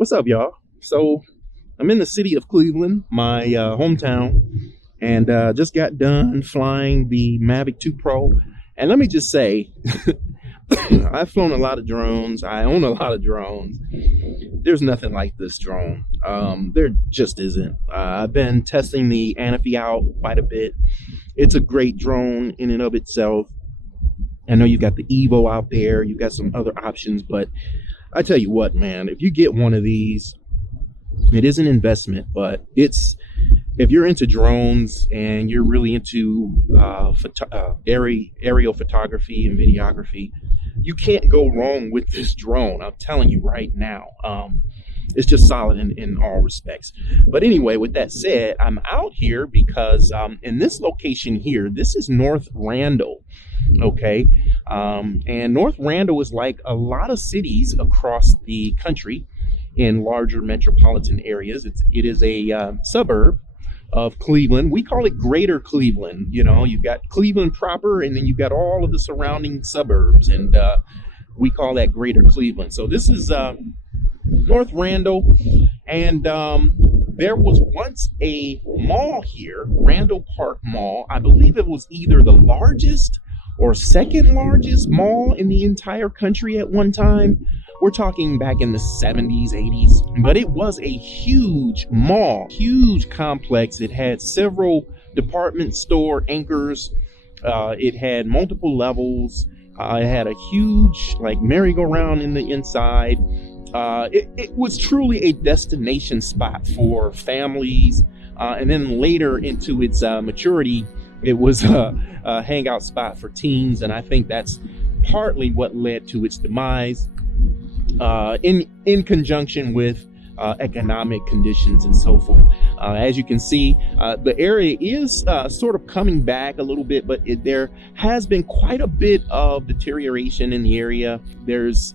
What's up, y'all? So I'm in the city of Cleveland, my hometown, and just got done flying the Mavic 2 Pro. And let me just say, I've flown a lot of drones. I own a lot of drones. There's nothing like this drone. There just isn't. I've been testing the Anafi out quite a bit. It's a great drone in and of itself. I know you've got the Evo out there. You've got some other options, but I tell you what, man, if you get one of these, it is an investment, but if you're into drones and you're really into aerial photography and videography, you can't go wrong with this drone. I'm telling you right now. It's just solid in all respects. But anyway, with that said, I'm out here because in this location here, this is North Randall. Okay, and North Randall is like a lot of cities across the country in larger metropolitan areas. It is a suburb of Cleveland. We call it Greater Cleveland. You know, you've got Cleveland proper, and then you've got all of the surrounding suburbs, and we call that Greater Cleveland. So this is North Randall, and there was once a mall here, Randall Park Mall. I believe it was either the largest or second largest mall in the entire country at one time. We're talking back in the 70s, 80s, but it was a huge mall, huge complex. It had several department store anchors. It had multiple levels. It had a huge like merry-go-round in the inside. It was truly a destination spot for families. And then later into its maturity, it was a hangout spot for teens, and I think that's partly what led to its demise, in conjunction with economic conditions and so forth. As you can see, the area is sort of coming back a little bit, but there has been quite a bit of deterioration in the area. There's,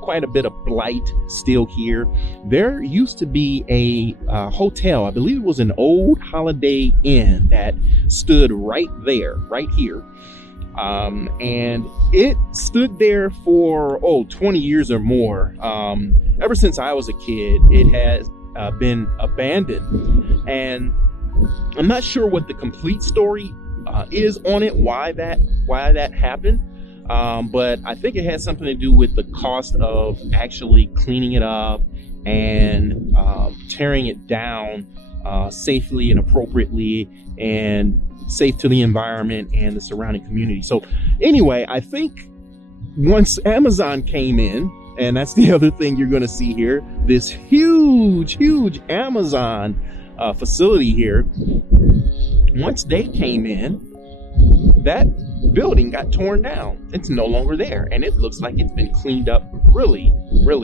quite a bit of blight still here. There used to be a hotel, I believe it was an old Holiday Inn that stood right there, right here. And it stood there for 20 years or more. Ever since I was a kid, it has been abandoned, and I'm not sure what the complete story is on it, why that happened, but I think it has something to do with the cost of actually cleaning it up and tearing it down safely and appropriately and safe to the environment and the surrounding community. So anyway, I think once Amazon came in, and that's the other thing you're going to see here, this huge Amazon facility here. Once they came in, that building got torn down. It's no longer there, and it looks like it's been cleaned up really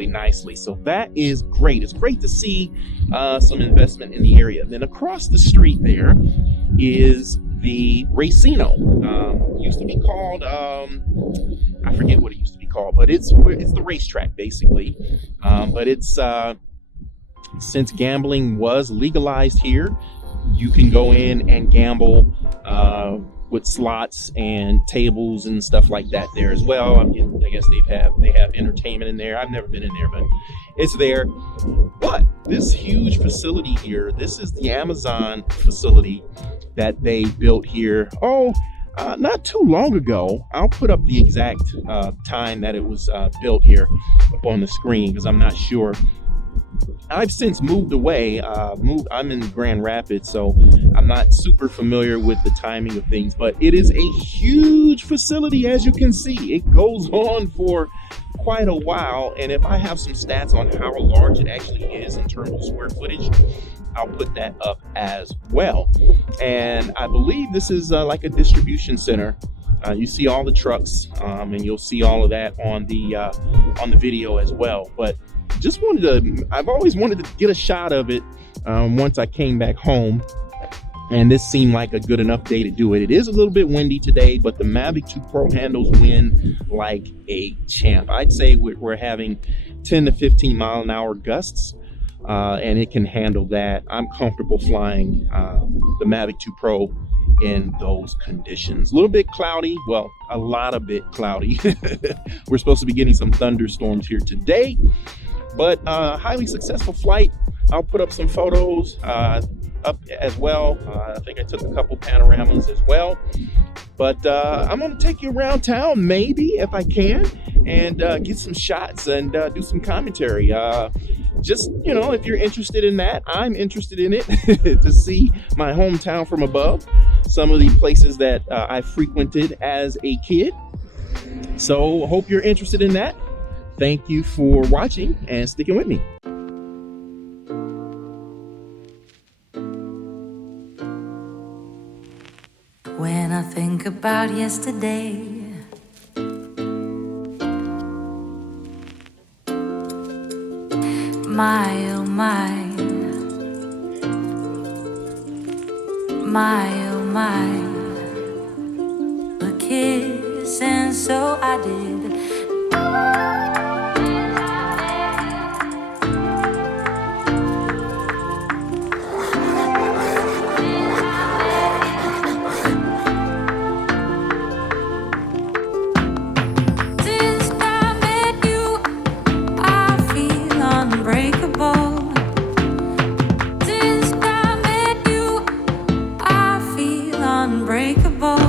nicely. So that is great. It's great to see some investment in the area. Then across the street there is the Racino. Used to be called I forget what it used to be called, but it's the racetrack basically. But it's since gambling was legalized here, you can go in and gamble with slots and tables and stuff like that there as well. I guess they have entertainment in there. I've never been in there, but it's there. But this huge facility here, this is the Amazon facility that they built here. Not too long ago. I'll put up the exact time that it was built here up on the screen because I'm not sure. I've since moved away. I'm in Grand Rapids, so I'm not super familiar with the timing of things, but it is a huge facility, as you can see. It goes on for quite a while, and if I have some stats on how large it actually is in terms of square footage, I'll put that up as well. And I believe this is like a distribution center. You see all the trucks, and you'll see all of that on the video as well. But I've always wanted to get a shot of it once I came back home, and this seemed like a good enough day to do it. It is a little bit windy today, but the Mavic 2 Pro handles wind like a champ. I'd say we're having 10 to 15 mile an hour gusts, and it can handle that. I'm comfortable flying the Mavic 2 Pro in those conditions. A little bit cloudy, well, a lot of bit cloudy. We're supposed to be getting some thunderstorms here today. But highly successful flight. I'll put up some photos up as well. I think I took a couple panoramas as well. But I'm going to take you around town, maybe, if I can, and get some shots and do some commentary. Just, you know, if you're interested in that, I'm interested in it, to see my hometown from above, some of the places that I frequented as a kid. So hope you're interested in that. Thank you for watching and sticking with me. When I think about yesterday, my oh my, my oh my, a kiss and so I did. Unbreakable.